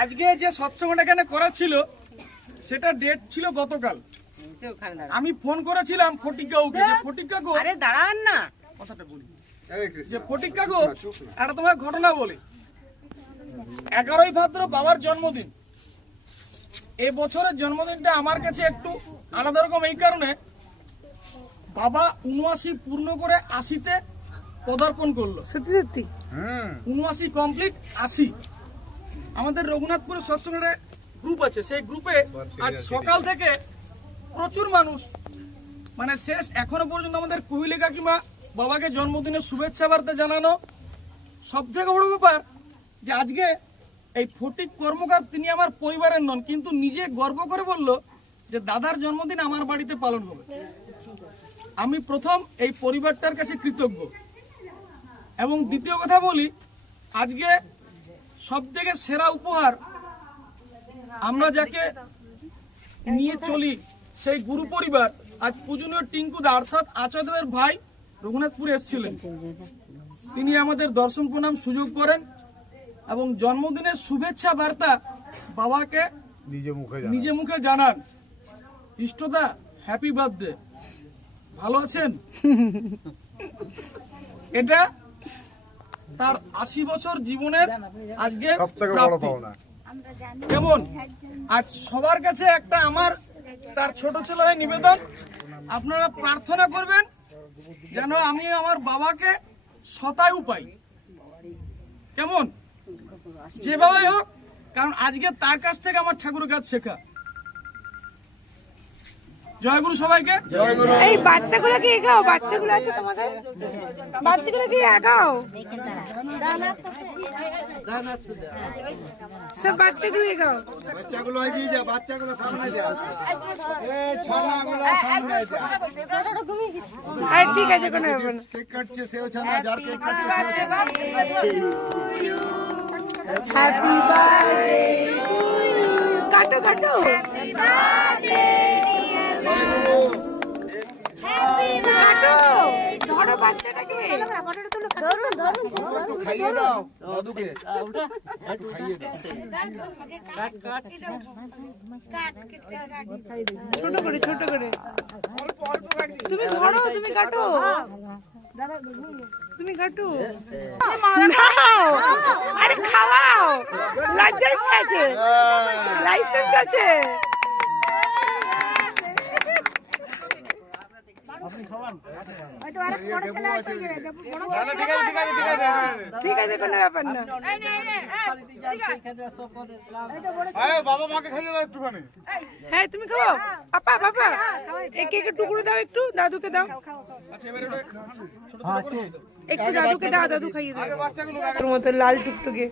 আজকে যে সৎসঙ্গটা এখানে করা ছিল সেটা ডেট ছিল গতকাল। আমি ফোন করেছিলাম ফটিকাউকে ফটিকাকু আরে দাঁড়ান না। কথাটা বলি। যে ফটিকাকু একটা তোমার ঘটনা বলি। এগারোই ভাদ্র বাবার জন্মদিন। এই বছরের জন্মদিনটা আমার কাছে একটু আলাদা রকম এই কারণে বাবা উনআশি পূর্ণ করে আশিতে পদার্পণ করল। সত্যি সত্যি? হুম। উনআশি কমপ্লিট আশি। আমাদের রঘুনাথপুরের সৎসঙ্গের গ্রুপ আছে সেই গ্রুপে আজ সকাল থেকে প্রচুর মানুষ মানে শেষ এখনও পর্যন্ত আমাদের কোহলি কাকিমা বাবাকে জন্মদিনের শুভেচ্ছা বার্তা জানানো সব থেকে বড় ব্যাপার যে আজকে এই ফটিক কর্মকার তিনি আমার পরিবারের নন, কিন্তু নিজে গর্ব করে বলল যে দাদার জন্মদিন আমার বাড়িতে পালন হবে। আমি প্রথম এই পরিবারটার কাছে কৃতজ্ঞ। এবং দ্বিতীয় কথা বলি, আজকে সব থেকে সেরা উপহার আমরা যাকে নিয়ে চলি সেই গুরু পরিবার, আজ পূজনীয় টিঙ্কুদা অর্থাৎ আচাদেবের ভাই রঘুনাথপুরে এসেছিলেন। তিনি আমাদের দর্শন প্রণাম সুযোগ করেন। এবং জন্মদিনের শুভেচ্ছা বার্তা বাবাকে নিজে মুখে নিজে মুখে জানান। ইষ্টদা হ্যাপি বার্থডে ভালো আছেন? এটা তার আশি বছর জীবনের আজকে কেমন? আজ সবার কাছে একটা আমার তার ছোট ছেলে নিবেদন। আপনারা প্রার্থনা করবেন যেন আমি আমার বাবাকে শতায়ু পাই। কেমন? যেভাবেই হোক কারণ আজকে তার কাছ থেকে আমার ঠাকুরের কাজ শেখা। জয়গুরু সবাইকে। এই বাচ্চাগুলোকে এগাও? বাচ্চাগুলো আছে তোমাদের? বাচ্চাগুলোকে এগাও? সব বাচ্চাগুলো এগাও। বাচ্চাগুলো এগিয়ে যা বাচ্চাগুলো সামনে যা। এই ছানাগুলো সামনে যা। আর ঠিক আছে কোনো ব্যাপার না। কেক কাটছে সেও ছানা যার কেক কাটছে সেও ছানা। হ্যাপি বার্থডে কাটো কাটো কাটো ধরো বাচ্চাটাকে। খাইয়ে দাও। দাদুকে। একটু খাইয়ে দাও। ছোট করে ছোট করে। তুমি ধরো তুমি কাটো। তুমি কাটো। লাইসেন্স আছে। ঠিক আছে কোনো ব্যাপার না। বাবা মাকে খাইয়ে দাও একটুখানি। হ্যাঁ তুমি খাও। আপা বাবা। এই কেকের টুকরো দাও একটু দাদুকে দাও। আচ্ছা দাও। একটু দাদুকে দাও দাদু খাইয়ে দাও মতো লাল টুকটুকে।